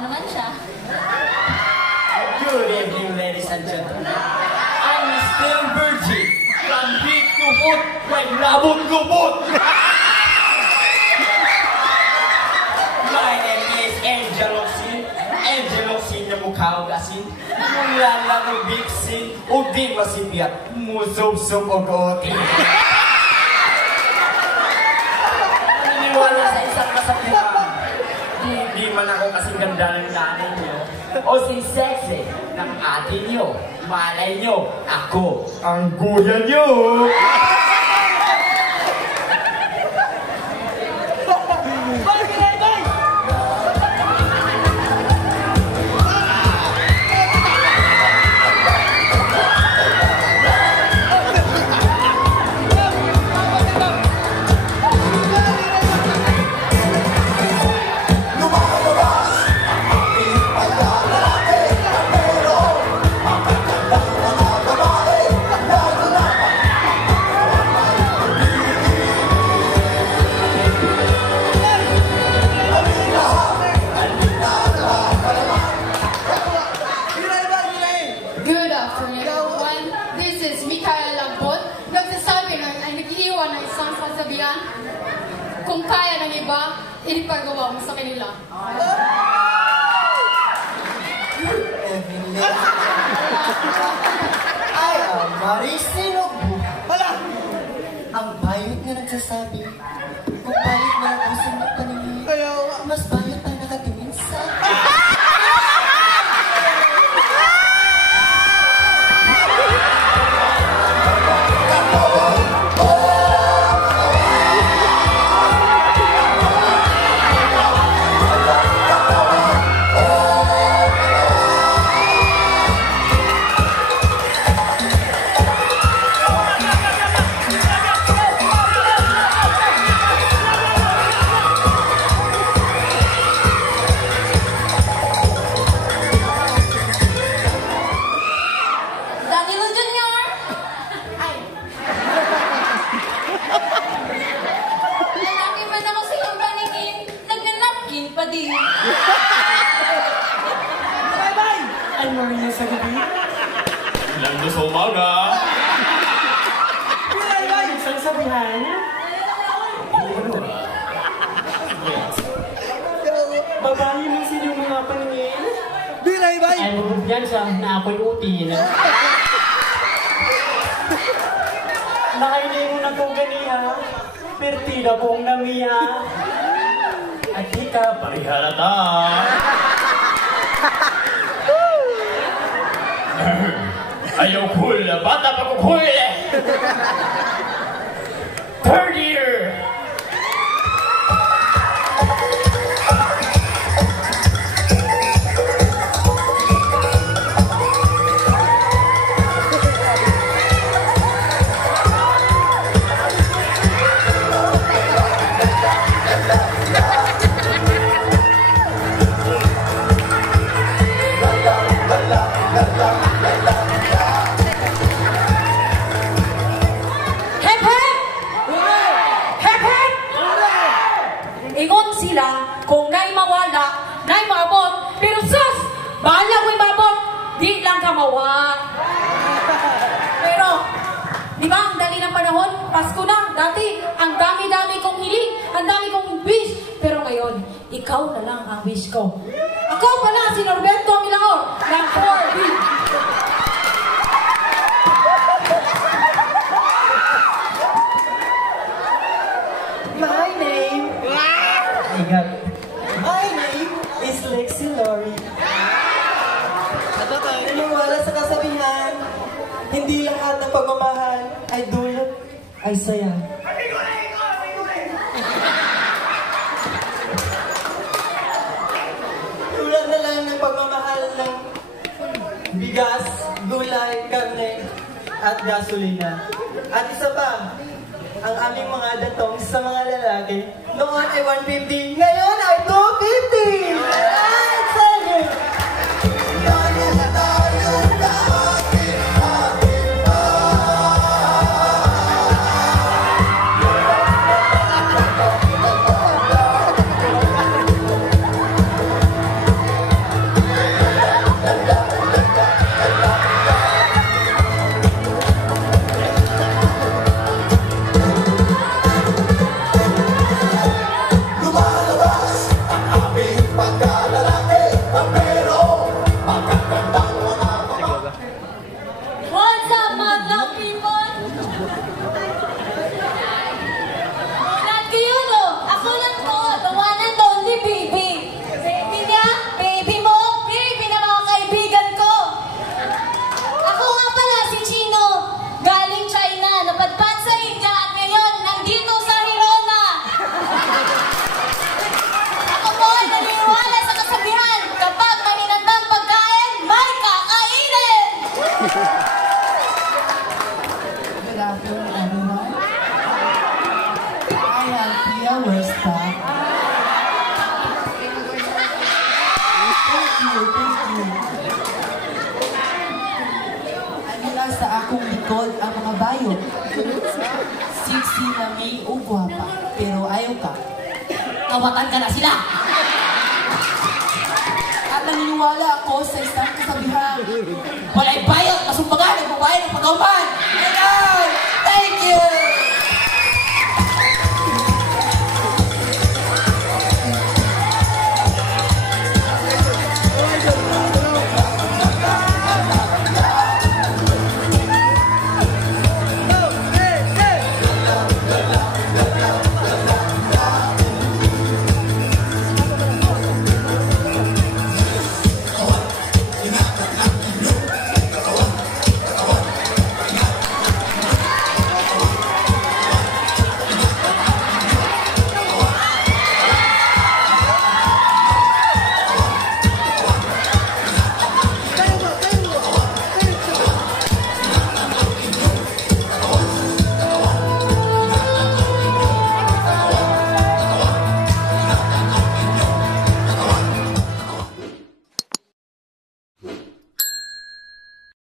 naman siya. Good evening, ladies and gentlemen. I'm still virgin. From big to foot, like labot-lubot. My name is Angel Oxin na mukha o asin. Mula lang ang big sin, o di masibiyat, musub-sub o goti. Naniniwala sa isang kasabihan. Hindi man ako kasing ganda ng nanay niyo o si sexy ng ate niyo. Malay niyo, ako ang kuya niyo. Kung kaya ng iba, ipagawa mo sa kanila. Ay, Maricel Hala! Ang bayot na nagsasabi, kung bayot na ang gusto ng paningin, mas bayot na nakatingin sa... Ay, Maria sa gabi. Lando sa umaga. Isang sabihan. Babae mo sino mga paningin. Bilay, bay! Ay, yan siya na ako'y utin. Nakainay mo na kong ganiha. Pertida kong namiya. At di ka pariharata. Ayaw cool, bata pa ko cool. Third year. Ingon sila kung na'y mawala, na'y maabot, pero sus! Bahala ko'y maabot, di lang ka mawa. Pero, di ba ang dali ng panahon? Pasko na, dati, ang dami-dami kong hiling, ang dami kong wish. Pero ngayon, ikaw na lang ang wish ko. Ako pala si Norberto Milaor, ng 4B. My name is Lexi Lori. Naniniwala sa kasabihan, hindi lahat ng pagmamahal ay dulot ay saya. Tulad na lang ng pagmamahal ng bigas, gulay, karne, at gasolina. At isa pa, ang aming mga datong sa mga lalaki, noon ay 150, ngayon ay 250! Ay, sige! Mula sa akong likod ang mga bayo. Siksi, lami, o gwapa, pero ayaw ka. Kawatan ka na sila! At naniniwala ako sa isang kasabihan. Wala'y bayag, masumbagan, nagbabayad ng pagkauman! Ganon! Thank you!